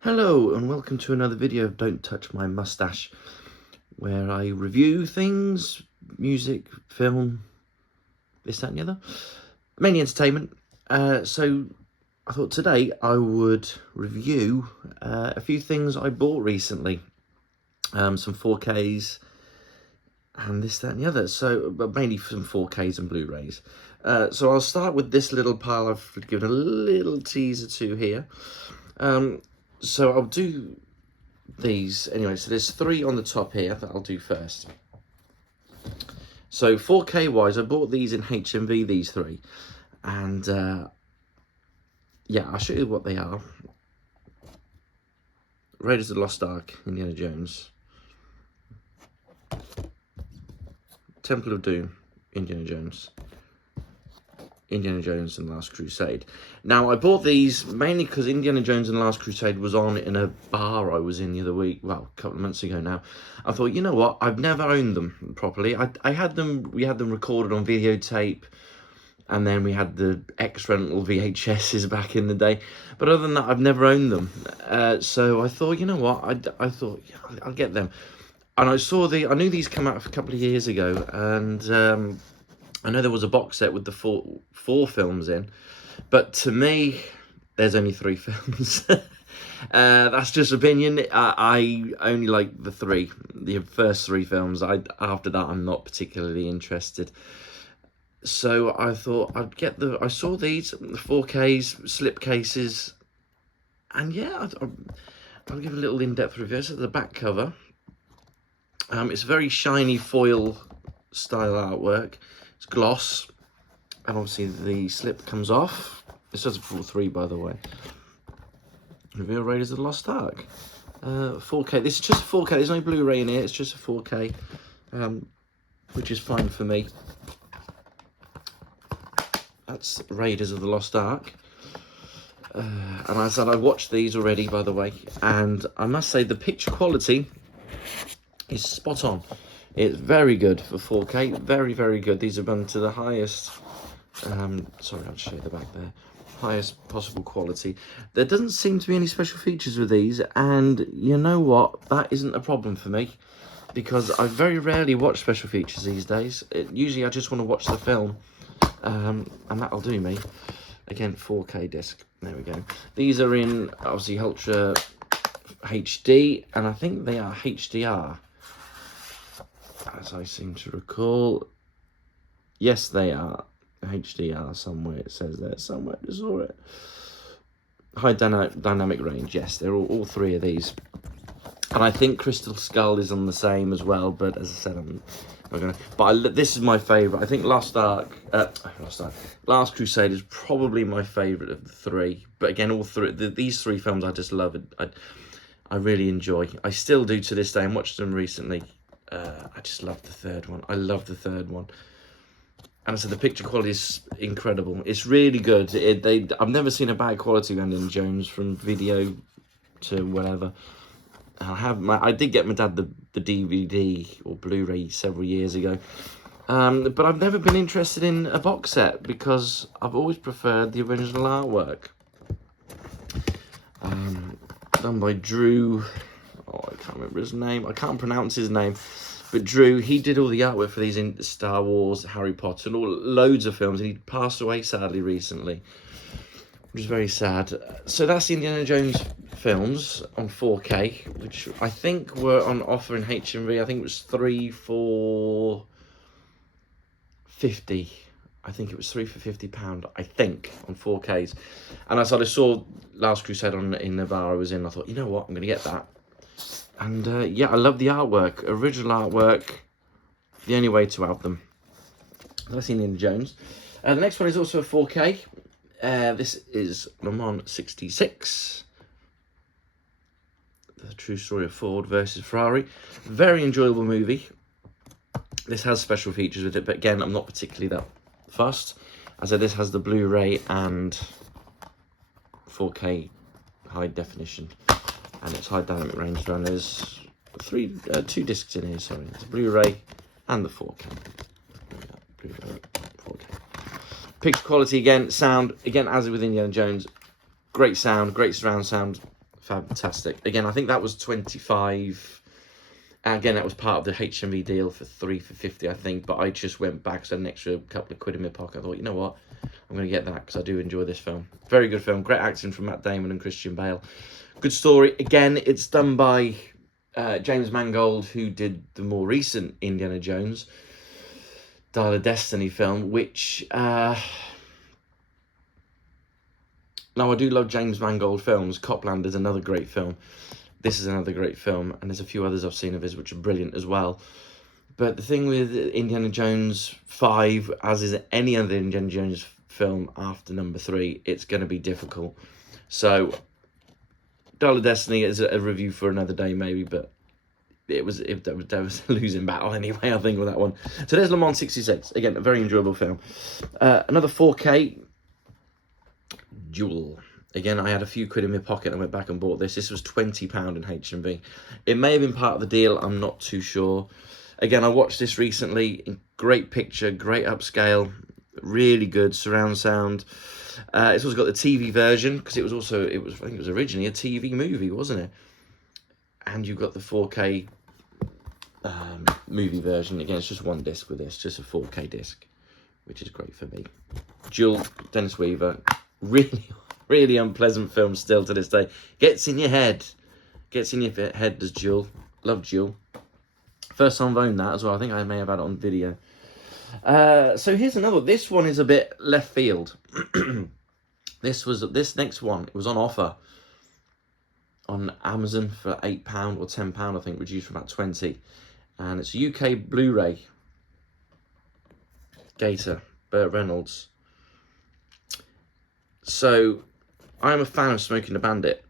Hello and welcome to another video of Don't Touch My Mustache, where I review things, music, film, this, that and the other, mainly entertainment. So I thought today I would review a few things I bought recently, some 4Ks and this, that and the other, but mainly some 4Ks and Blu Rays. So I'll start with this little pile I've given a little teaser to here. So I'll do these anyway. So there's three on the top here that I'll do first. So 4K wise, I bought these in HMV, these three, and yeah, I'll show you what they are. Raiders of the Lost Ark, Indiana Jones. Temple of Doom, Indiana Jones. Indiana Jones and Last Crusade. Now, I bought these mainly because Indiana Jones and Last Crusade was on in a bar I was in the other week, well, a couple of months ago now. I thought, you know what, I've never owned them properly. We had them recorded on videotape, and then we had the X-rental VHSs back in the day. But other than that, I've never owned them. So I thought, you know what, I thought, yeah, I'll get them. And I knew these came out a couple of years ago, and I know there was a box set with the four films in, but to me, there's only three films. That's just opinion. I only like the first three films. After that, I'm not particularly interested. So I thought I'd get I saw these, the 4Ks, slip cases, and yeah, I'll give a little in-depth review. This is the back cover. It's very shiny foil style artwork. It's gloss, and obviously the slip comes off. This does a full 3, by the way. Reveal Raiders of the Lost Ark. 4K. This is just a 4K. There's no Blu Ray in here. It's just a 4K, which is fine for me. That's Raiders of the Lost Ark. And I said I watched these already, by the way, and I must say the picture quality is spot on. It's very good for 4K, very, very good. These are done to the highest, sorry, I'll show you the back there, highest possible quality. There doesn't seem to be any special features with these, and you know what, that isn't a problem for me, because I very rarely watch special features these days. Usually I just want to watch the film, and that'll do me. Again, 4K disc, there we go. These are in, obviously, Ultra HD, and I think they are HDR. As I seem to recall, yes, they are HDR somewhere. It says there somewhere. I saw it. High dynamic range. Yes, they're all three of these, and I think Crystal Skull is on the same as well. But as I said, I'm not gonna. But this is my favourite. I think Last Crusade is probably my favourite of the three. But again, all three, these three films, I just love it. I really enjoy. I still do to this day. I watched them recently. I just love the third one. I love the third one. And I said the picture quality is incredible. It's really good. I've never seen a bad quality of Indiana Jones, from video to whatever. I did get my dad the DVD or Blu-ray several years ago. But I've never been interested in a box set because I've always preferred the original artwork. Done by Drew. Oh, I can't remember his name. I can't pronounce his name. But Drew, he did all the artwork for these in Star Wars, Harry Potter, and loads of films. And he passed away, sadly, recently, which is very sad. So that's the Indiana Jones films on 4K, which I think were on offer in HMV. I think it was 3 for £50. I think it was 3 for £50, I think, on 4Ks. And I saw Last Crusade in the bar I was in. I thought, you know what, I'm going to get that. And yeah, I love the artwork. Original artwork. The only way to have them. That's Indiana Jones. The next one is also a 4K. This is Le Mans 66. The true story of Ford versus Ferrari. Very enjoyable movie. This has special features with it, but again, I'm not particularly that fussed. As I said, this has the Blu-ray and 4K high definition. And it's high dynamic range. And there's two discs in here, sorry. It's Blu-ray and the 4K. Blu-ray, 4K. Picture quality again, sound, again, as with Indiana Jones. Great sound, great surround sound. Fantastic. Again, I think that was 25. Again, that was part of the HMV deal for 3 for 50, I think. But I just went back, so an extra couple of quid in my pocket. I thought, you know what, I'm going to get that because I do enjoy this film. Very good film. Great acting from Matt Damon and Christian Bale. Good story. Again, it's done by James Mangold, who did the more recent Indiana Jones, Dial of Destiny film, which... Now, I do love James Mangold films. Copland is another great film. This is another great film. And there's a few others I've seen of his which are brilliant as well. But the thing with Indiana Jones 5, as is any other Indiana Jones film after number 3, it's going to be difficult. So, Dial of Destiny is a review for another day maybe, but there was a losing battle anyway, I think, with that one. So there's Le Mans 66. Again, a very enjoyable film. Another 4K... Jewel. Again, I had a few quid in my pocket and I went back and bought this. This was £20 in HMV. It may have been part of the deal, I'm not too sure. Again, I watched this recently. Great picture, great upscale, really good surround sound. It's also got the TV version, because I think it was originally a TV movie, wasn't it? And you've got the 4K movie version. Again, it's just one disc with this, just a 4K disc, which is great for me. Jewel, Dennis Weaver. Really unpleasant film still to this day. Gets in your head. Gets in your head, does Jewel. Love Jewel. First time I've owned that as well. I think I may have had it on video. So here's another. This one is a bit left field. This next one, it was on offer on Amazon for £8 or £10, I think, reduced from about 20. And it's UK Blu Ray. Gator, Burt Reynolds. So, I'm a fan of Smoking the Bandit.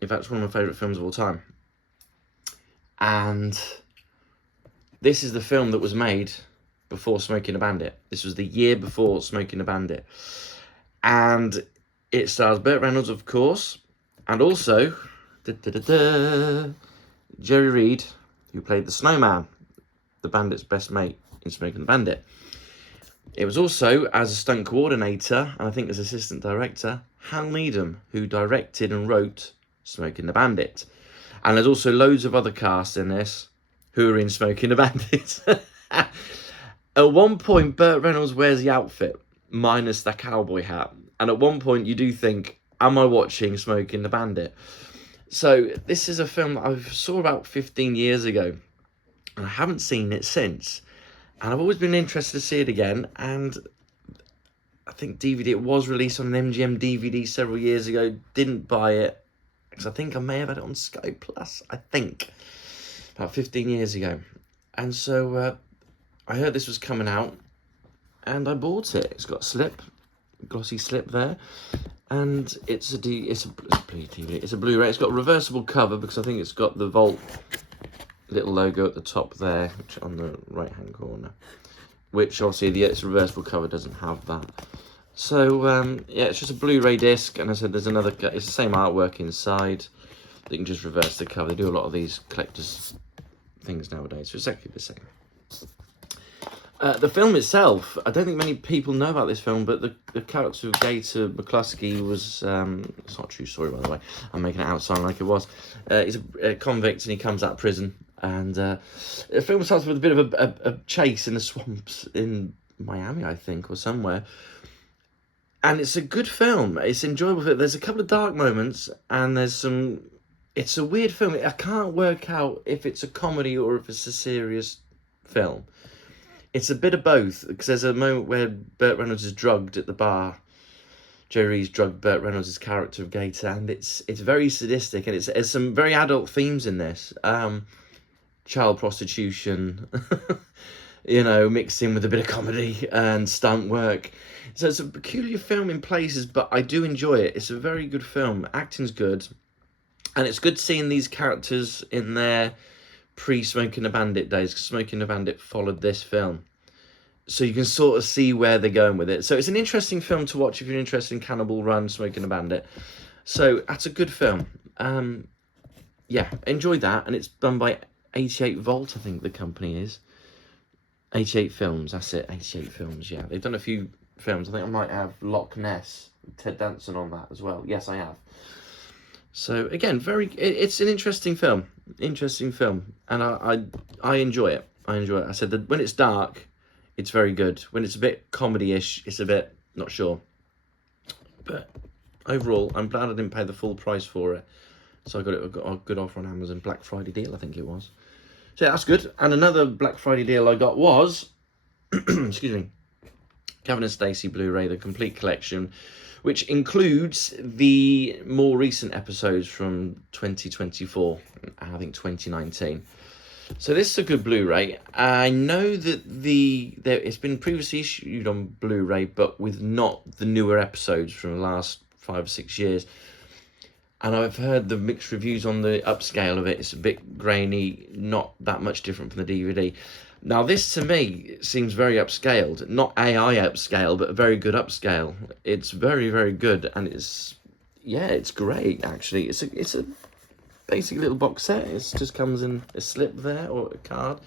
In fact, it's one of my favourite films of all time. And this is the film that was made before Smoking the Bandit. This was the year before Smoking the Bandit. And it stars Burt Reynolds, of course, and also Jerry Reed, who played the Snowman, the bandit's best mate in Smoking the Bandit. It was also, as a stunt coordinator, and I think as assistant director, Hal Needham, who directed and wrote Smoking the Bandit. And there's also loads of other cast in this who are in Smoking the Bandit. At one point, Burt Reynolds wears the outfit, minus the cowboy hat. And at one point, you do think, am I watching Smoking the Bandit? So, this is a film that I saw about 15 years ago, and I haven't seen it since. And I've always been interested to see it again, and I think DVD, it was released on an MGM DVD several years ago. Didn't buy it, because I think I may have had it on Sky Plus, I think, about 15 years ago. And so I heard this was coming out, and I bought it. It's got a slip, glossy slip there, and it's a Blu-ray. It's got a reversible cover, because I think it's got the Vault little logo at the top there, which on the right hand corner, which obviously its reversible cover doesn't have that. So yeah, it's just a Blu-ray disc, and I said there's another, it's the same artwork inside. You can just reverse the cover. They do a lot of these collectors things nowadays, so it's exactly the same. The film itself, I don't think many people know about this film, but the character of Gator McCluskey was, it's not a true story, by the way, I'm making it out sound like it was. He's a convict, and he comes out of prison, and the film starts with a bit of a chase in the swamps in Miami, I think, or somewhere. And it's a good film. It's enjoyable. There's a couple of dark moments, and there's some... It's a weird film. I can't work out if it's a comedy or if it's a serious film. It's a bit of both, because there's a moment where Burt Reynolds is drugged at the bar. Jerry's drugged Burt Reynolds' character of Gator, and it's very sadistic, and there's some very adult themes in this. Child prostitution, you know, mixed in with a bit of comedy and stunt work. So it's a peculiar film in places, but I do enjoy it. It's a very good film. Acting's good. And it's good seeing these characters in their pre-Smoking the Bandit days, because Smoking the Bandit followed this film. So you can sort of see where they're going with it. So it's an interesting film to watch if you're interested in Cannibal Run, Smoking the Bandit. So that's a good film. Yeah, enjoy that. And it's done by 88 Volt, I think the company is. 88 Films, that's it, 88 Films, yeah. They've done a few films. I think I might have Loch Ness, Ted Danson on that as well. Yes, I have. So again, it's an interesting film, and I enjoy it. I enjoy it. I said that when it's dark, it's very good. When it's a bit comedy-ish, it's a bit not sure. But overall, I'm glad I didn't pay the full price for it. So I got a good offer on Amazon, Black Friday deal, I think it was. So yeah, that's good. And another Black Friday deal I got was, excuse me, Kevin and Stacey Blu Ray, the complete collection, which includes the more recent episodes from 2024, I think 2019. So this is a good Blu Ray. I know that it's been previously issued on Blu Ray, but with not the newer episodes from the last 5 or 6 years. And I've heard the mixed reviews on the upscale of it. It's a bit grainy, not that much different from the DVD. Now, this to me seems very upscaled. Not AI upscale, but a very good upscale. It's very, very good, and it's great actually. It's a basic little box set. It just comes in a slip there or a card,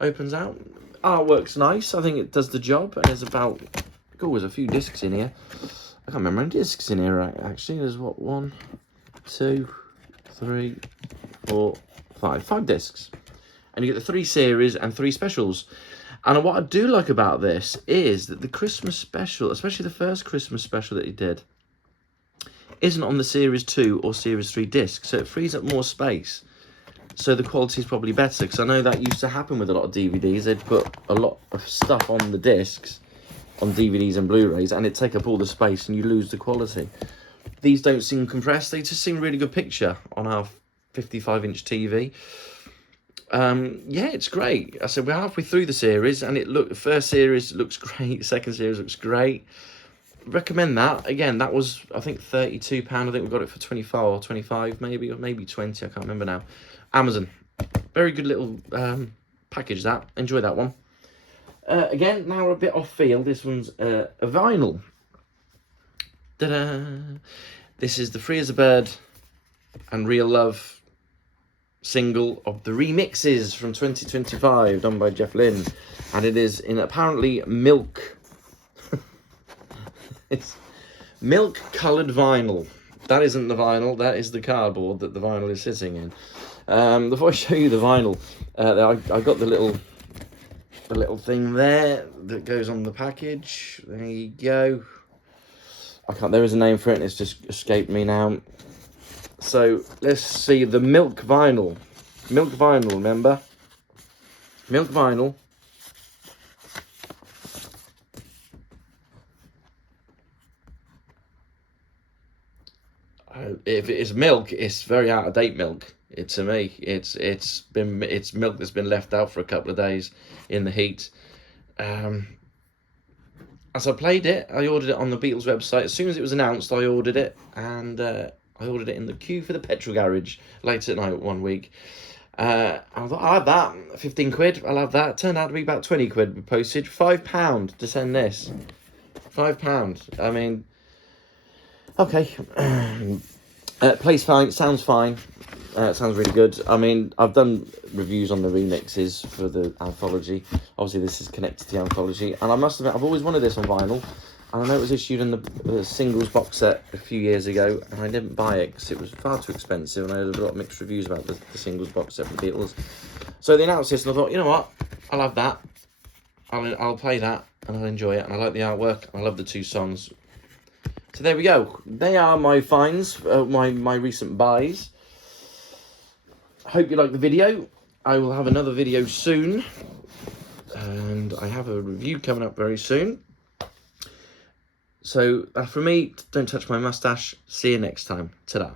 opens out. Artwork's nice. I think it does the job, and there's there's a few discs in here. I can't remember how many discs in here actually. There's 1, 2, 3, 4, 5 discs. And you get the 3 series and 3 specials. And what I do like about this is that the Christmas special, especially the first Christmas special that he did, isn't on the Series 2 or Series 3 disc. So it frees up more space. So the quality is probably better. Because I know that used to happen with a lot of DVDs. They'd put a lot of stuff on the discs, on DVDs and Blu-rays, and it'd take up all the space and you lose the quality. These don't seem compressed. They just seem really good picture on our 55-inch TV. Yeah, it's great. I said we're halfway through the series, and the first series looks great. Second series looks great. Recommend that. Again, that was I think £32. I think we got it for 24 or 25, maybe, or maybe 20. I can't remember now. Amazon. Very good little package. That enjoy that one. Again, now we're a bit off field. This one's a vinyl. Ta-da! This is the Free as a Bird and Real Love single of the remixes from 2025 done by Jeff Lynne, and it is in apparently milk. It's milk coloured vinyl. That isn't the vinyl, that is the cardboard that the vinyl is sitting in. Before I show you the vinyl, I got the little thing there that goes on the package. There you go. There is a name for it and it's just escaped me now. So let's see the milk vinyl. Milk vinyl, remember? Milk vinyl. If it is milk, it's very out of date milk. To me, it's milk that's been left out for a couple of days in the heat. As I played it, I ordered it on the Beatles website. As soon as it was announced, I ordered it, and I ordered it in the queue for the petrol garage late at night one week. I thought, I'll have that, 15 quid, I'll have that. Turned out to be about 20 quid with postage. £5 to send this. £5. I mean, okay. Plays fine, sounds fine. It sounds really good. I mean, I've done reviews on the remixes for the anthology. Obviously, this is connected to the anthology. And I must admit, I've always wanted this on vinyl. And I know it was issued in the singles box set a few years ago. And I didn't buy it because it was far too expensive. And I heard a lot of mixed reviews about the singles box set for the Beatles. So they announced this and I thought, you know what? I'll have that. I'll play that and I'll enjoy it. And I like the artwork. And I love the 2 songs. So there we go. They are my finds, my recent buys. Hope you like the video. I will have another video soon, and I have a review coming up very soon. So from me, don't touch my mustache. See you next time. Ta-da.